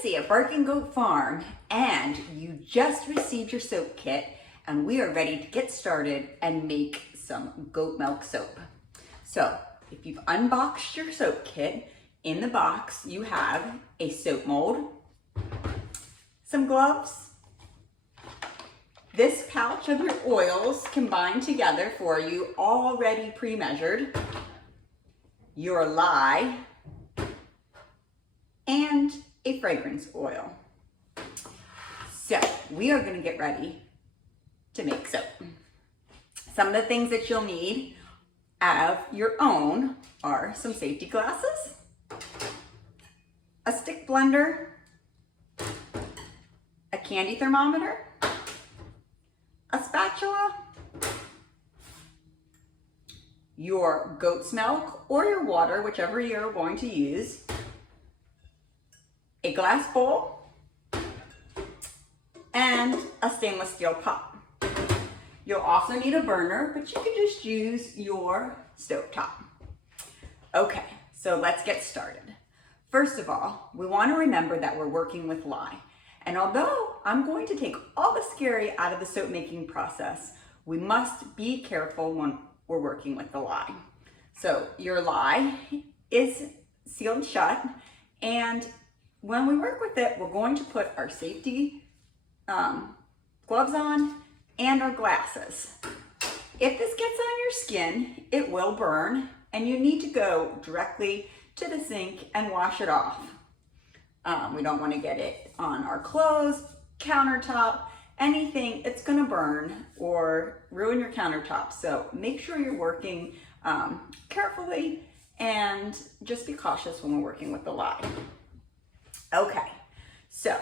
Tracy at Bark and Goat Farm, and you just received your soap kit, and we are ready to get started and make some goat milk soap. So if you've unboxed your soap kit, in the box you have a soap mold, some gloves, this pouch of your oils combined together for you, already pre-measured, your lye, and a fragrance oil. So we are going to get ready to make soap. Some of the things that you'll need of your own are some safety glasses, a stick blender, a candy thermometer, a spatula, your goat's milk or your water, whichever you're going to use, a glass bowl, and a stainless steel pot. You'll also need a burner, but you can just use your stovetop. Okay, so let's get started. First of all, we want to remember that we're working with lye. And although I'm going to take all the scary out of the soap making process, we must be careful when we're working with the lye. So your lye is sealed shut, and when we work with it, we're going to put our safety gloves on and our glasses. If this gets on your skin, it will burn, and you need to go directly to the sink and wash it off. We don't want to get it on our clothes, countertop, anything. It's going to burn or ruin your countertop. So make sure you're working carefully and just be cautious when we're working with the lye. Okay, so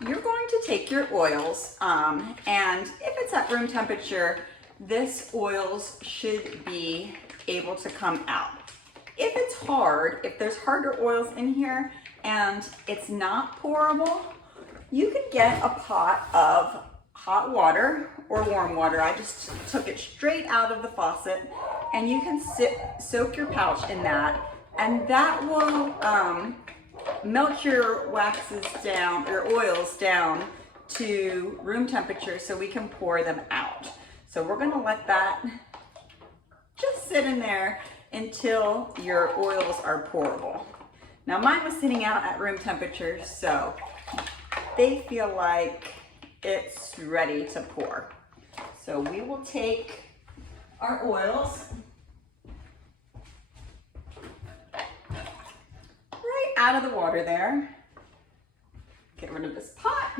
you're going to take your oils, and if it's at room temperature, this oils should be able to come out. If it's hard, if there's harder oils in here and it's not pourable, you could get a pot of hot water or warm water. I just took it straight out of the faucet, and you can soak your pouch in that, and that will melt your waxes down, your oils down to room temperature so we can pour them out. So we're gonna let that just sit in there until your oils are pourable. Now mine was sitting out at room temperature, so they feel like it's ready to pour. So we will take our oils right out of the water there. Get rid of this pot.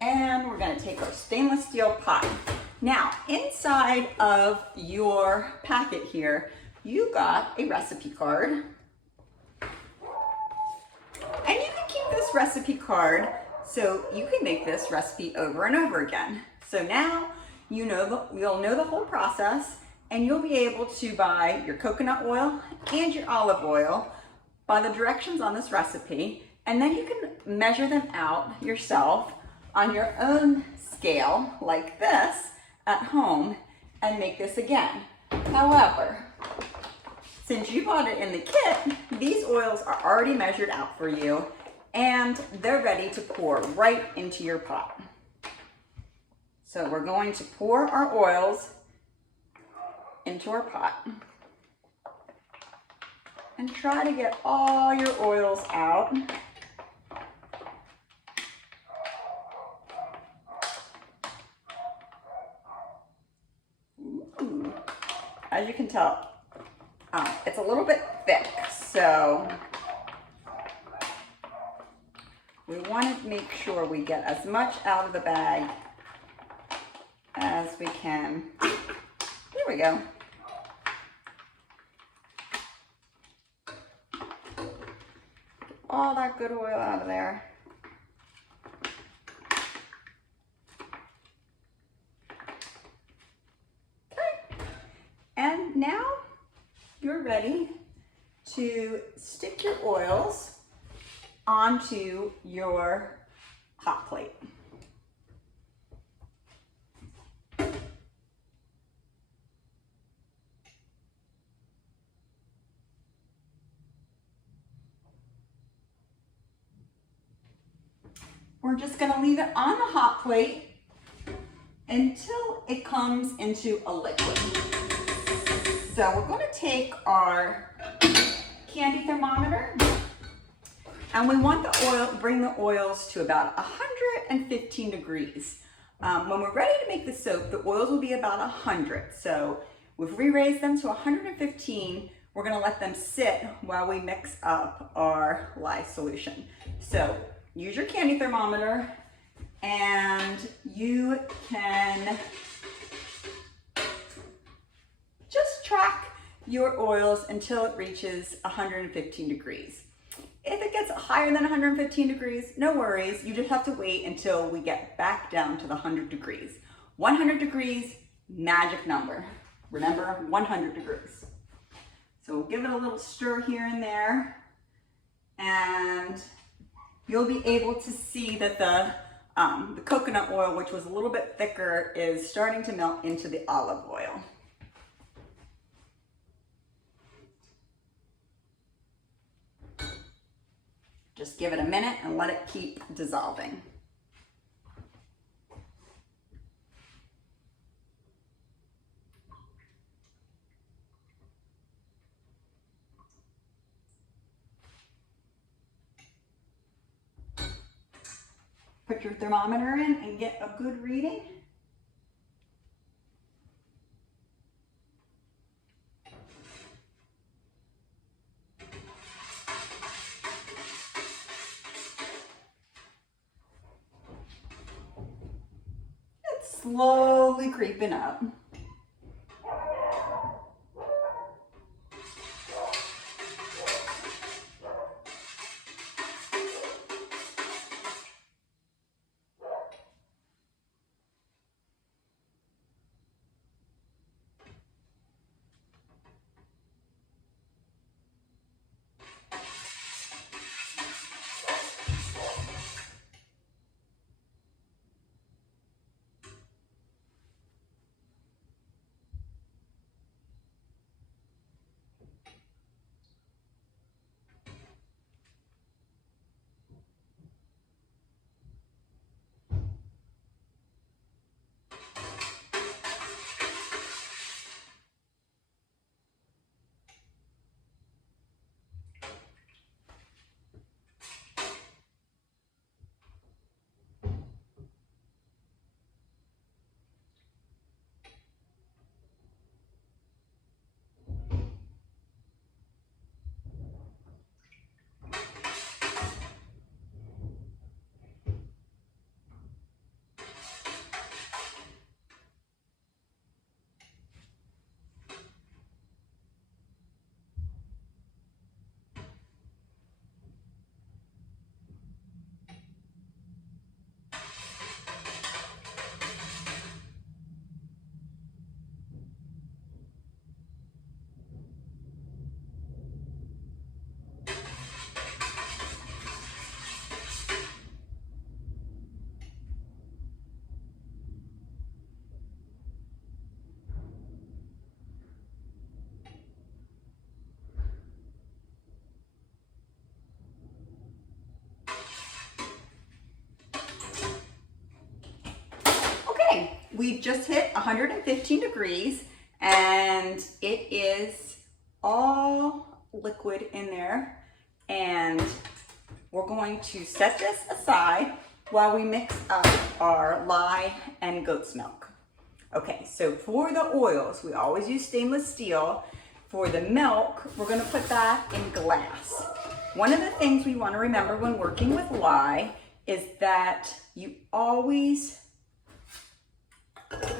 And we're gonna take our stainless steel pot. Now, inside of your packet here, you got a recipe card. And you can keep this recipe card so you can make this recipe over and over again. So now you'll know the whole process, and you'll be able to buy your coconut oil and your olive oil by the directions on this recipe, and then you can measure them out yourself on your own scale like this at home and make this again. However, since you bought it in the kit, these oils are already measured out for you, and they're ready to pour right into your pot. So we're going to pour our oils into our pot and try to get all your oils out. Ooh. As you can tell, it's a little bit thick, so we want to make sure we get as much out of the bag as we can. There we go. Get all that good oil out of there. Okay. And now you're ready to stick your oils onto your hot plate. we're just gonna leave it on the hot plate until it comes into a liquid. So we're gonna take our candy thermometer and we want the oil, bring the oils to about 115 degrees. When we're ready to make the soap, the oils will be about 100. So we've re-raised them to 115. We're gonna let them sit while we mix up our lye solution. So use your candy thermometer and you can just track your oils until it reaches 115 degrees. If it gets higher than 115 degrees, no worries. You just have to wait until we get back down to the 100 degrees. 100 degrees, magic number. Remember, 100 degrees. So we'll give it a little stir here and there, and you'll be able to see that the coconut oil, which was a little bit thicker, is starting to melt into the olive oil. Just give it a minute and let it keep dissolving. Put your thermometer in and get a good reading. It's slowly creeping up. We've just hit 115 degrees and it is all liquid in there, and we're going to set this aside while we mix up our lye and goat's milk. Okay, so for the oils, we always use stainless steel. For the milk, we're gonna put that in glass. One of the things we wanna remember when working with lye is that you always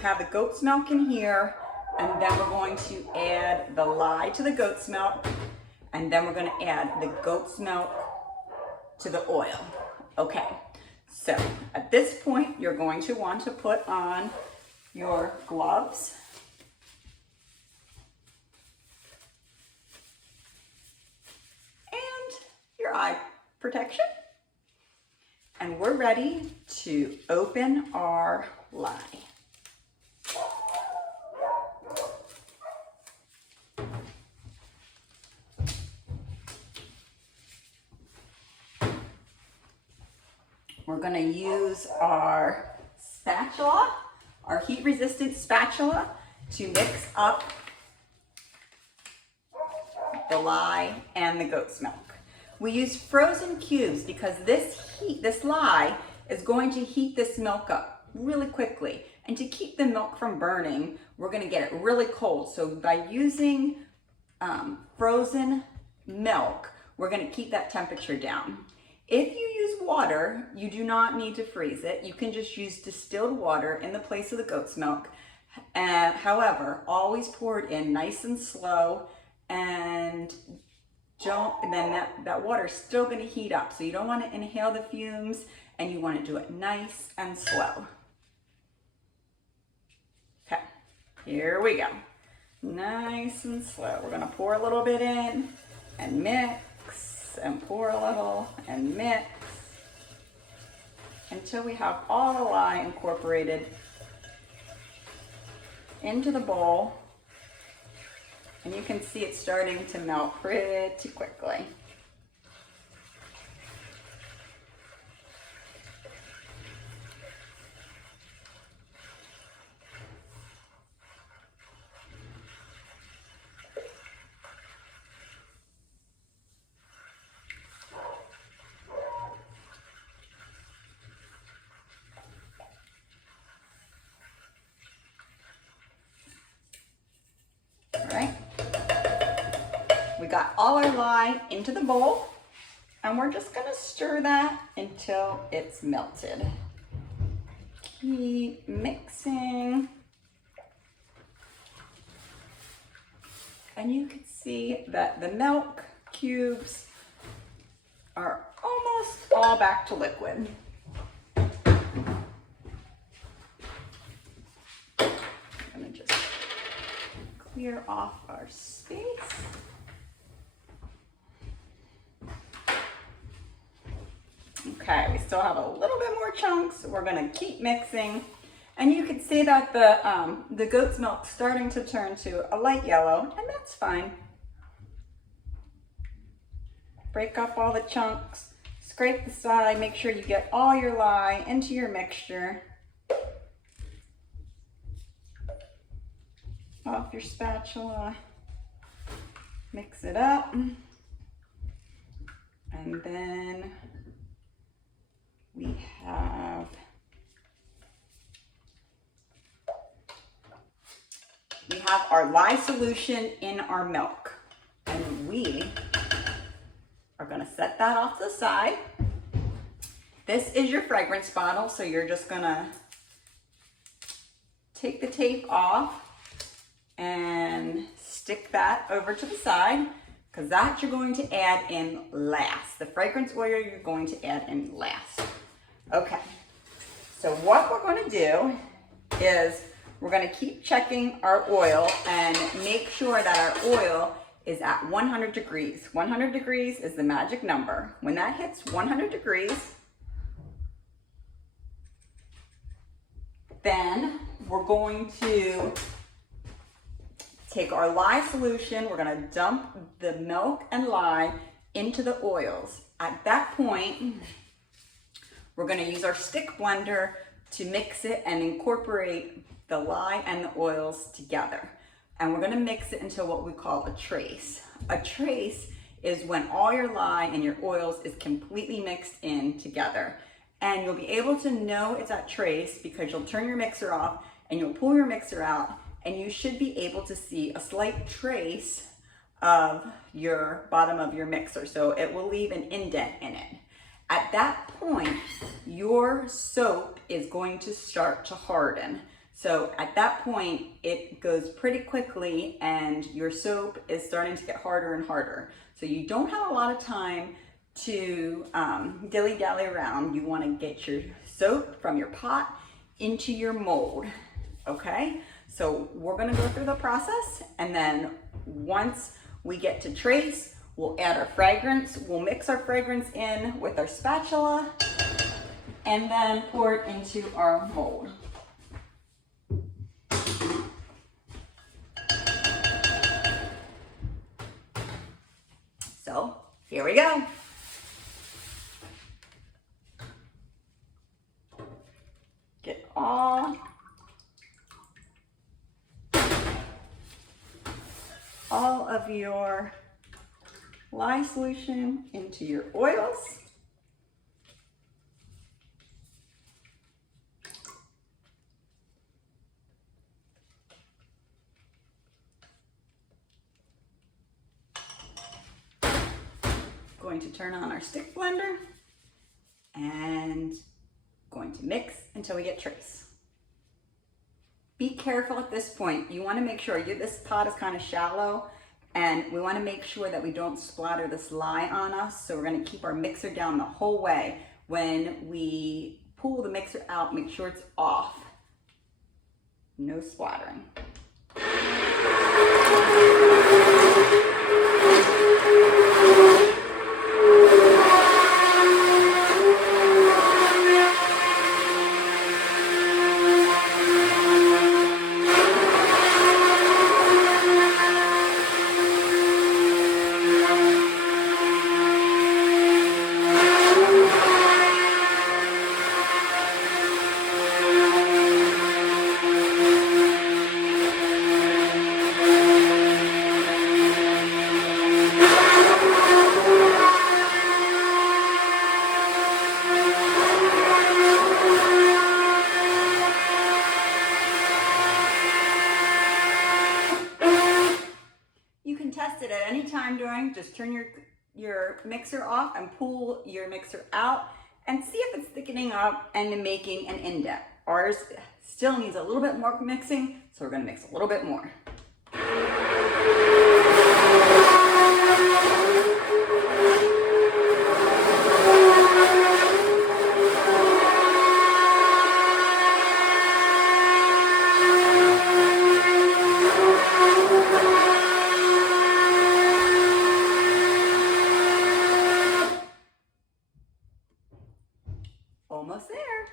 have the goat's milk in here, and then we're going to add the lye to the goat's milk, and then we're going to add the goat's milk to the oil. Okay, so at this point, you're going to want to put on your gloves and your eye protection, and we're ready to open our lye. We're we're gonna use our spatula, our heat-resistant spatula, to mix up the lye and the goat's milk. We use frozen cubes because this lye is going to heat this milk up really quickly. And to keep the milk from burning, we're gonna get it really cold. So by using frozen milk, we're gonna keep that temperature down. If you use water, you do not need to freeze it. You can just use distilled water in the place of the goat's milk. However, always pour it in nice and slow, and then that water is still going to heat up. So you don't want to inhale the fumes, and you want to do it nice and slow. Okay, here we go. Nice and slow. We're going to pour a little bit in and mix and pour a little and mix until we have all the lye incorporated into the bowl. And you can see it's starting to melt pretty quickly. We got all our lye into the bowl, and we're just gonna stir that until it's melted. Keep mixing. And you can see that the milk cubes are almost all back to liquid. I'm gonna just clear off our space. Okay, we still have a little bit more chunks, so we're gonna keep mixing. And you can see that the goat's milk's starting to turn to a light yellow, and that's fine. Break up all the chunks, scrape the side, make sure you get all your lye into your mixture. Off your spatula, mix it up, and then we have our lye solution in our milk, and we are going to set that off to the side. This is your fragrance bottle, so you're just going to take the tape off and stick that over to the side, because that you're going to add in last. The fragrance oil you're going to add in last. Okay, so what we're going to do is we're going to keep checking our oil and make sure that our oil is at 100 degrees. 100 degrees is the magic number. When that hits 100 degrees, then we're going to take our lye solution, we're going to dump the milk and lye into the oils. At that point, we're going to use our stick blender to mix it and incorporate the lye and the oils together. And we're going to mix it into what we call a trace. A trace is when all your lye and your oils is completely mixed in together. And you'll be able to know it's at trace because you'll turn your mixer off and you'll pull your mixer out, and you should be able to see a slight trace of your bottom of your mixer. So it will leave an indent in it. At that point, your soap is going to start to harden. So at that point, it goes pretty quickly and your soap is starting to get harder and harder. So you don't have a lot of time to dilly-dally around. You want to get your soap from your pot into your mold, okay? So we're gonna go through the process, and then once we get to trace, we'll add our fragrance. We'll mix our fragrance in with our spatula and then pour it into our mold. So here we go. all of your lye solution into your oils. Going to turn on our stick blender and going to mix until we get trace. Be careful at this point. You want to make sure this pot is kind of shallow, and we want to make sure that we don't splatter this lye on us. So we're going to keep our mixer down the whole way. When we pull the mixer out, make sure it's off. No splattering. Test it at any time during, just turn your mixer off and pull your mixer out and see if it's thickening up and making an indent. Ours still needs a little bit more mixing, so we're going to mix a little bit more. Almost there.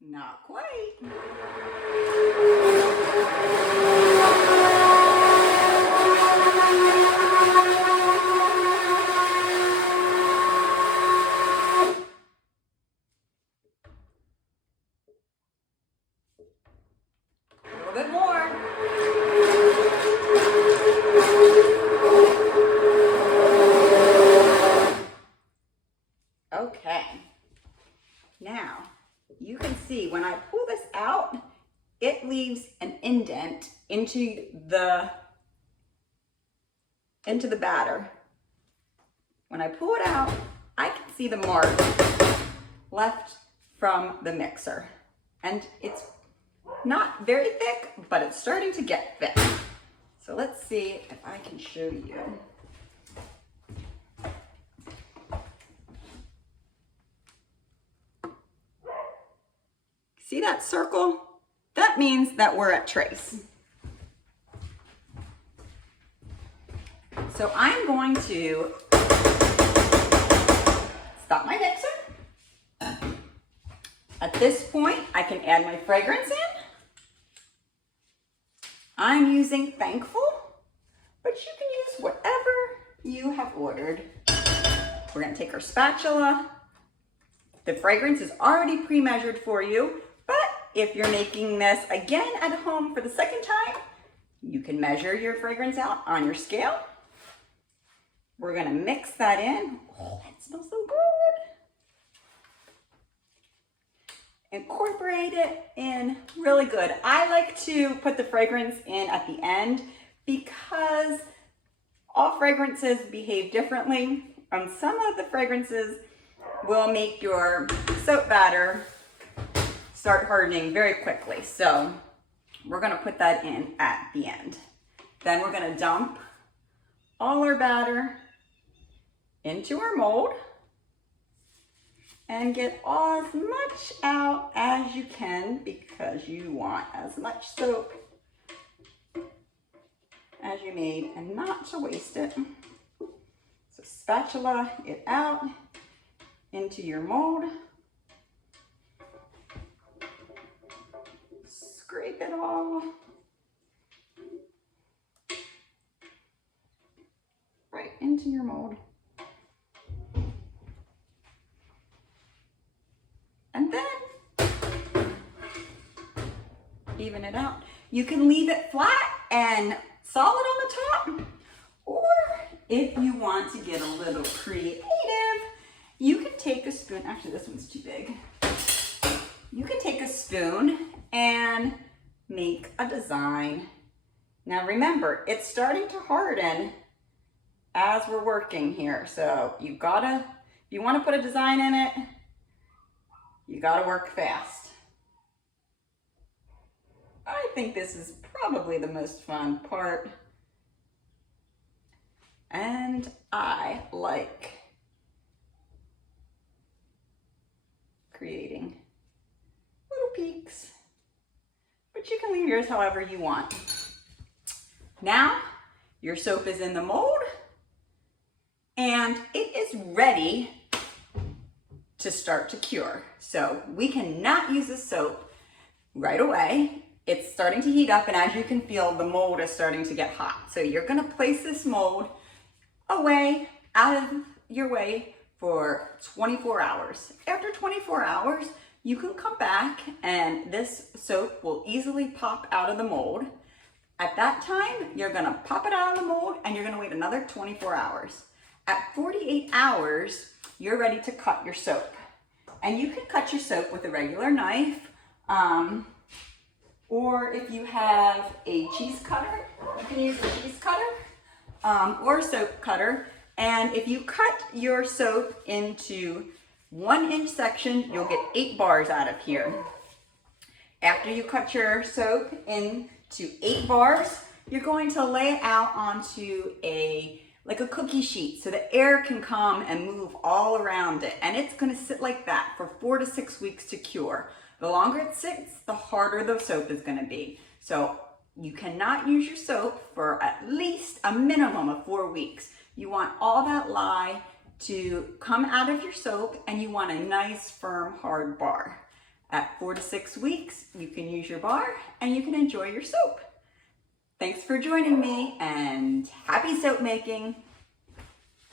Not quite. Bit more. Okay. Now, you can see when I pull this out, it leaves an indent into the batter. When I pull it out, I can see the mark left from the mixer. And it's not very thick, but it's starting to get thick. So let's see if I can show you. See that circle? That means that we're at trace. So I'm going to stop my mixer. At this point, I can add my fragrance in. I'm using Thankful, but you can use whatever you have ordered. We're gonna take our spatula. The fragrance is already pre-measured for you, but if you're making this again at home for the second time, you can measure your fragrance out on your scale. We're gonna mix that in. Oh, that smells so good. Incorporate it in really good. I like to put the fragrance in at the end because all fragrances behave differently. Some of the fragrances will make your soap batter start hardening very quickly. So we're gonna put that in at the end. Then we're gonna dump all our batter into our mold and get as much out as you can because you want as much soap as you made and not to waste it. So spatula it out into your mold. Scrape it all into your mold. And then even it out. You can leave it flat and solid on the top, or if you want to get a little creative, you can take a spoon. Actually, this one's too big. You can take a spoon and make a design. Now remember, it's starting to harden as we're working here. So you gotta, if you want to put a design in it, you gotta work fast. I think this is probably the most fun part. And I like creating little peaks, but you can leave yours however you want. Now your soap is in the mold and it is ready to start to cure. So we cannot use the soap right away. It's starting to heat up, and as you can feel, the mold is starting to get hot. So you're gonna place this mold away, out of your way for 24 hours. After 24 hours, you can come back and this soap will easily pop out of the mold. At that time, you're gonna pop it out of the mold and you're gonna wait another 24 hours. At 48 hours, you're ready to cut your soap. And you can cut your soap with a regular knife, or if you have a cheese cutter, you can use a cheese cutter or a soap cutter. And if you cut your soap into 1-inch sections, you'll get 8 bars out of here. After you cut your soap into 8 bars, you're going to lay it out onto like a cookie sheet so the air can come and move all around it. And it's gonna sit like that for 4 to 6 weeks to cure. The longer it sits, the harder the soap is gonna be. So you cannot use your soap for at least a minimum of 4 weeks. You want all that lye to come out of your soap and you want a nice, firm, hard bar. At 4 to 6 weeks, you can use your bar and you can enjoy your soap. Thanks for joining me and happy soap making.